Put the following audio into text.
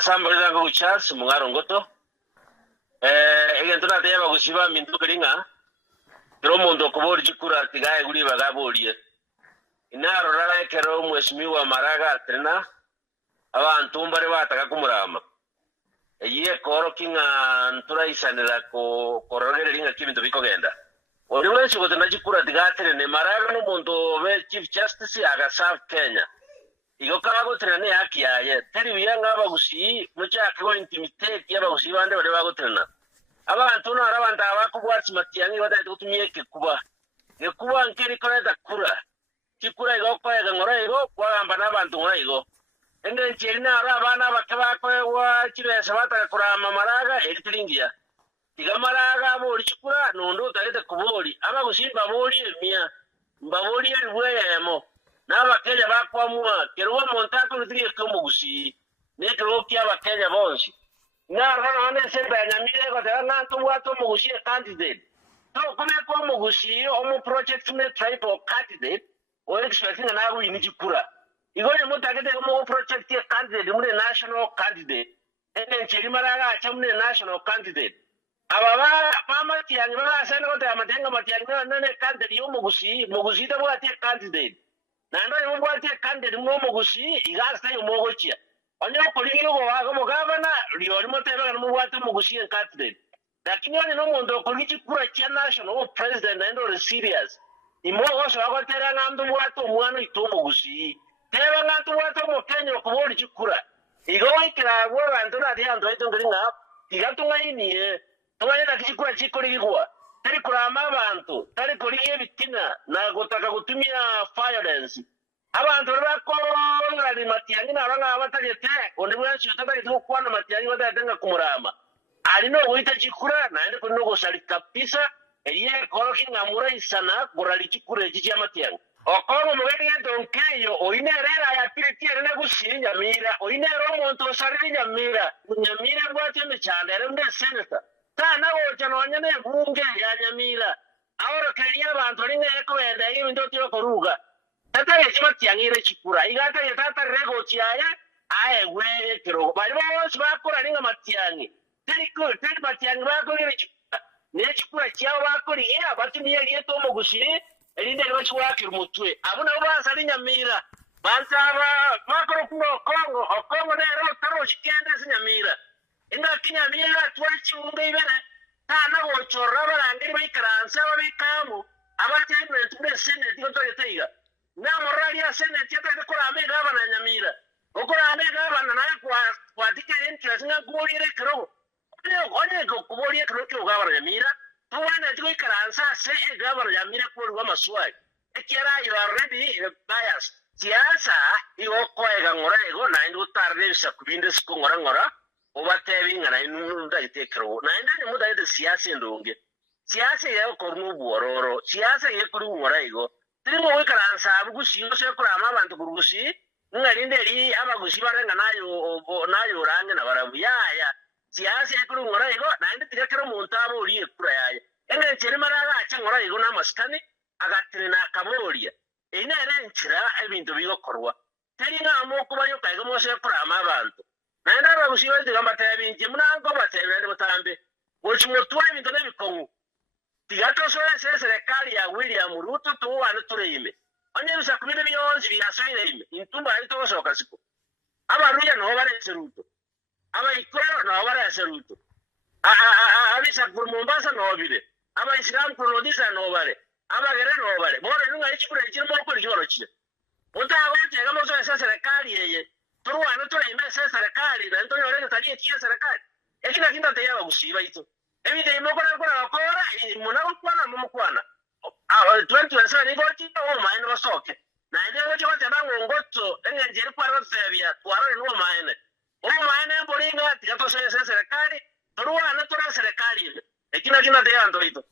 Asambolera ko Charles Mungaro ngoto. Egentona te bagushiba mintu keringa. Kero mondo kubori chikura tigaye guri bagaborie. Inaro rara kero mheshimiwa Maraga trena. Abantu mbare bataka kumurama. Eyiye koro kinga ntura isanira ko korogere ringa kibintu bikogenda. Ori wenshi gotena chikura tigatere ne Maraga no mondo be Chief Justice aga South Kenya. Igo kago trene haki yaye teri biyanga bagushi mucha ko intimidate y'abagushi bande bari bagotrena abantu no arabanda abakubwatsi matiyangi batatu gutumye kuba ne kuba nkeri koreda kikura igo kwega ngora igo kwagamba n'abantu ngora igo ende ncherina arabana bakaba wa kiresa bataka kurama Maraga eritiringia tiga Maraga bori kikura nondo tarete kubori abagushi babori emia mbabori ebweyemo n'abakenya bakwamwa keruwa montako rutiriye kumugushi nekero kya abakenya bonshi narana ane sembe nyamire ko tanga tuwato mugushi candidate to kome ko mugushi omu project ne tribal candidate o expecting na win jikura igone mutagete mu project candidate mu national candidate ene chirimaraga acha mu national candidate ababa pamati yani basana ko tamatenga matiyani nane candidate yo mugushi to bwati candidate nando yomwate kande ngomo gushi igasta yomogochia onyo koligiro go wago mugavana riori motebe no mwate mugushi candidate lakini oni no mondo koligi kura cha national president endo serious imogo so agotera ngandu mwato mwana itomo gushi teba ngandu mwato mo Kenya ko boli chikura igo ikira go bantu na dia ndo itongiringa igatunga ini toyena kichikura chikoligwa tari kurama abantu tari kuriye bitina na gutaka gutumia violence abantu bakora ni matiyangi na banga batarete ondi bwanshi tatari tukwana matiyangi batatenga kumurama ari no guita chikura na ende kuno gosali kapisa eriye koro kingamura isana gorali chikure chichi matiyangi okoro mugeri donkeyo oinerera ya piritiere ne gusinya mira oinero monto sariri nyamira bwateme cyane ari nde senator tana ocha nonyene bunge ya nyamira ahora kenya abantu rineko wenda ibintu tyo koruga tataye chimatiangire chikura igata yatata rego chiaye aye gwe kero bari bose bakora ringa matiangi teri matiangi bakora chikura ne chikura chiao bakora ya batimiye rieto mugushi erinde bachwakira mutwe abuna basa rinyamira bantaba bakora kuno Kongo nero taro chikende sinyamira inga kinyamira twachi ungibere tana gochorra barangiri baikaransa babikamu abatene tune senate goto yeteiga na morali ya senate yata ko amega bana nyamira okora amega bana na kwa dike interest nga gorire kero onye go kuborie kero kyo gabara nyamira tuwana tiko ikaransa se gabara nyamira ko rwa maswai ekera you are already biased siasa iwo koega ngora ego na indu tarde sakubinde sko ngora obatebi ngana inunda itekero na enda ni muda yede siasa ndonge siasa ye ko mu bororo siasa ye kuri ngora igo tirimo wikaransa abugushi no se kura abantu kurugushi ngari nderi abagushi barenga nayo range na barabu ya siasa ye kuri ngora igo na enda tirekero muntabo uri kura yaya enge chere maraga acha ngora igo na maskani agatrina kamoria ina renchira ebintu bigokorwa teringa amoko bayo kaigo mo se kura abantu nanda bagushi gamba tabinje munango batebere butambe wochimotwa ibintu nebikongu tigato so serikali ya William Ruto tuwana tureyime onye bisa kubire byonzi byasoire ime intumba ari tosoka siko abaruya no barese Ruto abayikoro no barese Ruto abisa ku Mombasa no bire abayisilamu ku Rhodesia no bare abagere no bare bore nunga ichikure kirimo ko kibaro kire utago tega mo so serikali yeye turuwana tureyime serikali na ntonyo rege taliye tie serikali ekina kinda te yaba gusiba ito ebide imokora bakora munago kwana mumukwana 2027 ngo kito o maine basoke na ende ngo chote bango ngotso engenjeri kwa rotebia twaro no maine o maine bolinga tikato serikali turuwana tura serikali ekina kinda te yando ito